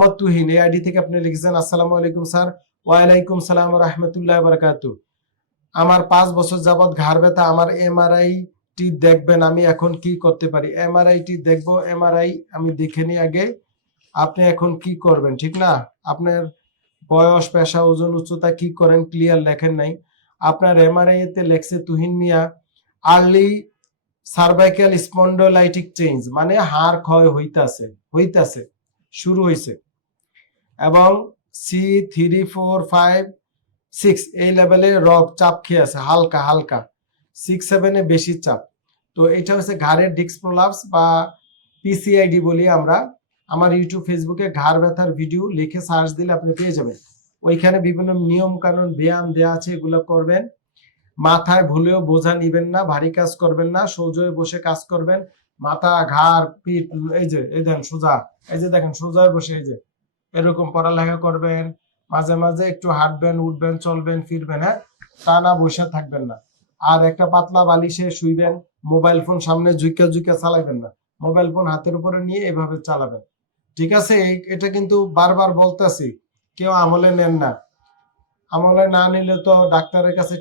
মোহাম্মদ তুহিন এই আইডি থেকে আপনি লিখেছেন, আসসালামু আলাইকুম স্যার। ওয়ালাইকুম সালাম রহমতুল্লাহ বারাকাতু আমার পাঁচ বছর যাবত ঘাড় ব্যথা, আমার এমআরআই টি দেখবেন আমি এখন কি করতে পারি? এমআরআই টি দেখব, এমআরআই আমি দেখে নিই আগে। আপনি এখন কি করবেন, ঠিক না? আপনার বয়স, পেশা, ওজন, উচ্চতা কি করেন ক্লিয়ার লেখেন নাই। আপনার এমআরআই এতে লেখছে Tuhin Mia, early cervical spondylotic change মানে হাড় ক্ষয় হইতাছে হইতাছে, শুরু হইছে। এবং C three four five six এই লেভেলে রক চাপ খেয়ে আছে? হালকা হালকা। সিক্স সেভেনে বেশি চাপ। তো এটা হচ্ছে ঘাড়ের ডিস্ক প্রলাপস বা পিসিআইডি বলি আমরা। আমার ইউটিউব ফেসবুকে ঘাড় ব্যথার ভিডিও লিখে সার্চ দিলে আপনি পেয়ে যাবেন। ওইখানে বিভিন্ন নিয়ম কানুন ব্যায়াম দেওয়া আছে, এগুলো করবেন। মাথায় ভুলেও বোঝা নিবেন না, ভারী কাজ করবেন না সোজয়ে বসে কাজ করবেন। মাথা, ঘাড়, পিঠ, এই যে, এই দেখেন সোজা। এই যে দেখেন সোজায় বসে, এই যে। এরকম পড়ালেখা করবেন, মাঝে মাঝে একটু হাঁটবেন, উঠবেন, চলবেন, ফিরবেন হ্যাঁ? তা না, বসে থাকবেন না। আর একটা পাতলা বালিশে শুইবেন, মোবাইল ফোন সামনে ঝুঁকা ঝুঁকা চালাবেন না। মোবাইল ফোন হাতের উপরে নিয়ে এভাবে চালাবেন। ঠিক আছে? এটা কিন্তু বারবার বলতেছি, কেউ আমলে নেন না। আমলে না নিলে তো ডাক্তারের কাছে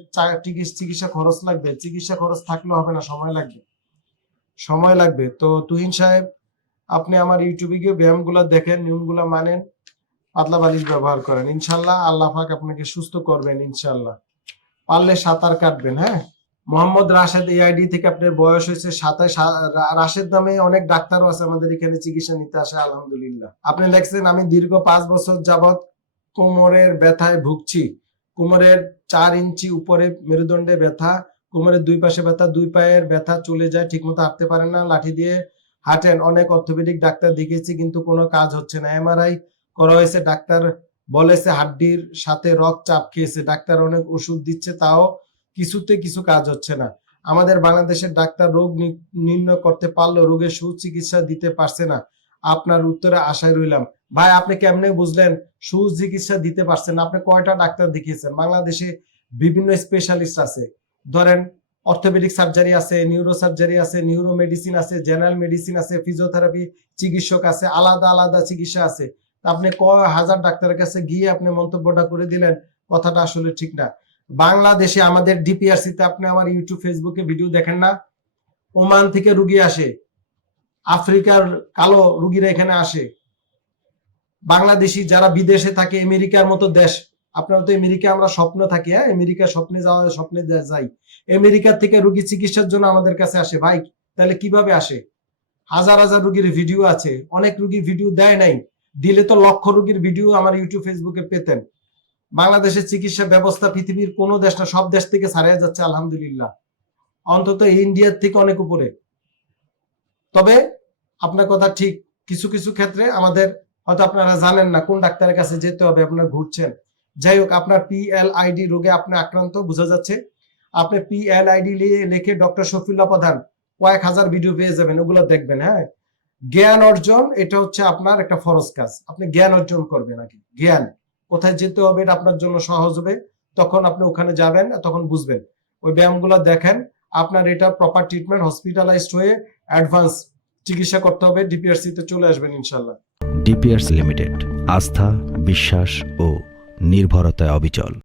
চিকিৎসা খরচ লাগবে। চিকিৎসা খরচ থাকলেও হবে না, সময় লাগবে। সময় লাগবে। তো তুহিন সাহেব, আপনি আমার ইউটিউবে গিয়ে ব্যায়ামগুলো দেখেন, নিয়মগুলো মানেন। পাতলা বালিশ ব্যবহার করেন। ইনশাল্লাহ আল্লাহ পাক আপনাকে সুস্থ করবেন, ইনশাল্লাহ। পারলে সাঁতার কাটবেন হ্যাঁ? মোহাম্মদ রাশেদ এই আইডি থেকে আপনার বয়স হয়েছে সাতাশ রাশেদ নামে অনেক ডাক্তারও আছে আমাদের এখানে চিকিৎসা নিতে আসে, আলহামদুলিল্লাহ। আপনি লেখছেন আমি দীর্ঘ পাঁচ বছর যাবত কোমরের ব্যথায় ভুগছি। কোমরের চার ইঞ্চি উপরে মেরুদণ্ডে ব্যথা, কোমরের দুই পাশে ব্যথা, দুই পায়ের ব্যথা চলে যায়, ঠিকমতো হাঁটতে পারেন না, লাঠি দিয়ে হাঁটেন। অনেক অর্থোপেডিক ডাক্তার দেখেছি কিন্তু কোনো কাজ হচ্ছে না। এমআরআই করা হয়েছে, ডাক্তার বলেছে হাড্ডির সাথে রক চাপ খেয়েছে, ডাক্তার অনেক ওষুধ দিচ্ছে, তাও কিছুতে কিছু কাজ হচ্ছে না। আমাদের বাংলাদেশের ডাক্তার রোগ নির্ণয় করতে পারলেও রোগের সুচিকিৎসা দিতে পারছে না। আপনার উত্তরে আশায় রইলাম। ভাই, আপনি কেমনে বুঝলেন সুচিকিৎসা দিতে পারছেন? আপনি কয়টা ডাক্তার দেখিয়েছেন? বাংলাদেশে বিভিন্ন স্পেশালিস্ট আছে। ধরেন অর্থোপেডিক সার্জারি আছে নিউরো সার্জারি আছে নিউরো মেডিসিন আছে জেনারেল মেডিসিন আছে ফিজিওথেরাপি চিকিৎসক আছে, আলাদা আলাদা চিকিৎসা আছে। আপনি কয় হাজার ডাক্তারের কাছে গিয়ে আপনি মন্তব্যটা করে দিলেন, কথাটা আসলে ঠিক না। বাংলাদেশে আমাদের ডিপিআরসি তে আপনি আমার ইউটিউব, ফেসবুকে ভিডিও দেখেন না? ওমান থেকে রুগী আসে, আফ্রিকার কালো রুগীরা এখানে আসে। বাংলাদেশি যারা বিদেশে থাকে, আমেরিকার মতো দেশ, আপনারা তো আমেরিকা, আমরা স্বপ্ন থাকি হ্যাঁ? আমেরিকা স্বপ্নে যাওয়া, স্বপ্নে যাই। আমেরিকার থেকে রুগী চিকিৎসার জন্য আমাদের কাছে আসে, ভাই, তাহলে কীভাবে আসে? হাজার হাজার রুগীর ভিডিও আছে, অনেক রুগী ভিডিও দেয় নাই। দিলে তো লক্ষ রুগীর ভিডিও আমার ইউটিউব ফেসবুকে পেতেন। বাংলাদেশের চিকিৎসা ব্যবস্থা পৃথিবীর কোনো দেশ না, সব দেশ থেকে ছাড়িয়ে যাচ্ছে, আলহামদুলিল্লাহ। অন্তত ইন্ডিয়ার থেকে অনেক উপরে। তবে আপনার কথা ঠিক, কিছু কিছু ক্ষেত্রে আমাদের হয়তো আপনারা জানেন না কোন ডাক্তারের কাছে যেতে হবে, আপনারা ঘুরছেন। যাই হোক, আপনার পিএলআইডি রোগে আপনি আক্রান্ত, বোঝা যাচ্ছে। আপনি পিএলআইডি লিখে ডক্টর শফিউল্লাহ প্রধান কয়েক হাজার ভিডিও পেয়ে যাবেন, ওগুলো দেখবেন হ্যাঁ? জ্ঞান অর্জন, এটা হচ্ছে আপনার একটা ফরজ কাজ। আপনি জ্ঞান অর্জন করবেন নাকি জ্ঞান, কোথায় যেতে হবে এটা আপনার জন্য সহজ হবে। তখন আপনি ওখানে যাবেন, তখন বুঝবেন। ওই ব্যায়ামগুলো দেখেন, আপনার এটা প্রপার ট্রিটমেন্ট হসপিটালাইজড হয়ে অ্যাডভান্স চিকিৎসা করতে হবে ডিপিআরসি তে চলে আসবেন ইনশাল্লাহ ডিপিআরসি লিমিটেড আস্থা, বিশ্বাস ও নির্ভরতায় অবিচল।